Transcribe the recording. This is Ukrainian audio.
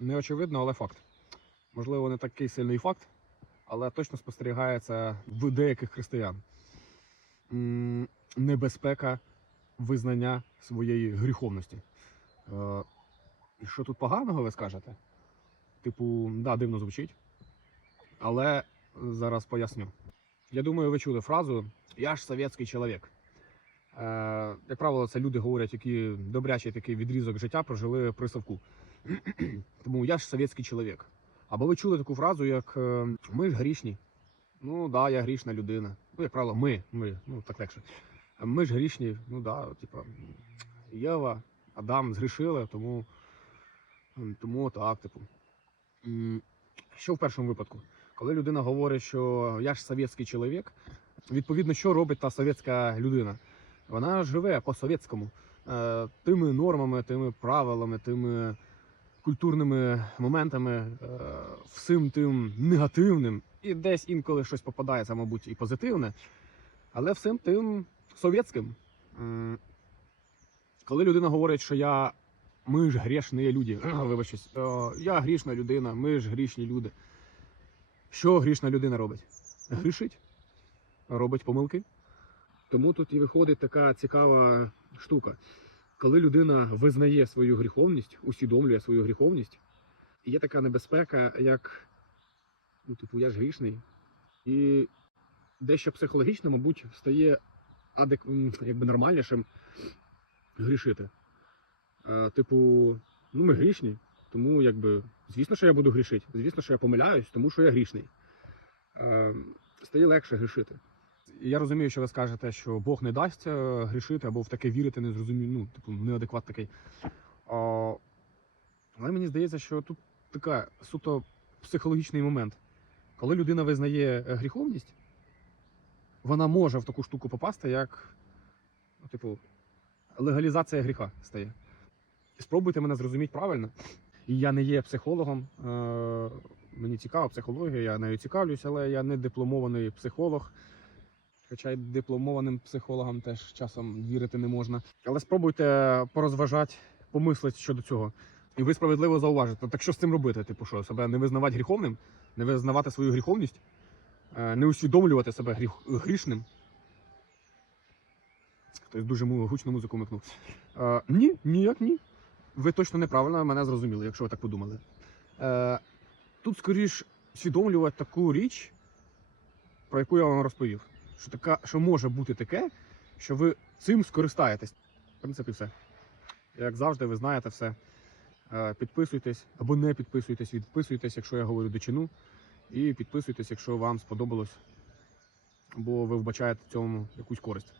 Не очевидно, але факт. Можливо, не такий сильний факт, але точно спостерігається в деяких християн. Небезпека визнання своєї гріховності. Е, Що тут поганого, ви скажете? Типу, да, дивно звучить. Але зараз поясню. Я думаю, ви чули фразу Я ж совєтський чоловік. Е, як правило, це люди говорять, які добрячий такий відрізок життя прожили при совку. Тому я ж совєтський чоловік. Або ви чули таку фразу, як е, ми ж грішні. Ну да, я грішна людина. Ну, як правило, ми, ми, ну так легше. Ми ж грішні, ну да, типа Єва, Адам згрішили, тому, тому так, типу. Що в першому випадку? Коли людина говорить, що я ж совєтський чоловік, відповідно, що робить та совєтська людина? Вона живе по-совєтському, е, тими нормами, тими правилами, тими культурними моментами, е, всім тим негативним, і десь інколи щось попадається, мабуть, і позитивне, але всім тим совєтським. Коли людина говорить, що я ми ж грішні люди, вибачте, я грішна людина, ми ж грішні люди. Що грішна людина робить? Грішить, робить помилки. Тому тут і виходить така цікава штука. Коли людина визнає свою гріховність, усвідомлює свою гріховність, є така небезпека, як ну, типу, я ж грішний. І дещо психологічно, мабуть, стає адек... якби нормальнішим грішити. Типу, ну ми грішні, тому якби, звісно, що я буду грішити. Звісно, що я помиляюсь, тому що я грішний. Е, стає легше грішити. Я розумію, що ви скажете, що Бог не дасть е, грішити або в таке вірити не зрозумію, ну, типу, неадекват такий. А, але мені здається, що тут така суто психологічний момент. Коли людина визнає е, гріховність, вона може в таку штуку попасти, як, ну, типу, легалізація гріха стає. Спробуйте мене зрозуміти правильно. І я не є психологом. Е, мені цікава психологія, я нею цікавлюсь, але я не дипломований психолог. Хоча й дипломованим психологам теж часом вірити не можна. Але спробуйте порозважати, помислити щодо цього. І ви справедливо зауважите, так що з цим робити? Типу, що себе не визнавати гріховним, не визнавати свою гріховність, е, не усвідомлювати себе гріх, грішним. Хтось дуже гучну музику вмикнув. Е, ні, ніяк ні. Ви точно неправильно мене зрозуміли, якщо ви так подумали. Е, тут скоріш усвідомлювати таку річ, про яку я вам розповів. Що, така, що може бути таке, що ви цим скористаєтесь. В принципі, все. Як завжди, ви знаєте все. Е, Підписуйтесь або не підписуйтесь, відписуйтесь, якщо я говорю дичину. І підписуйтесь, якщо вам сподобалось, або ви вбачаєте в цьому якусь користь.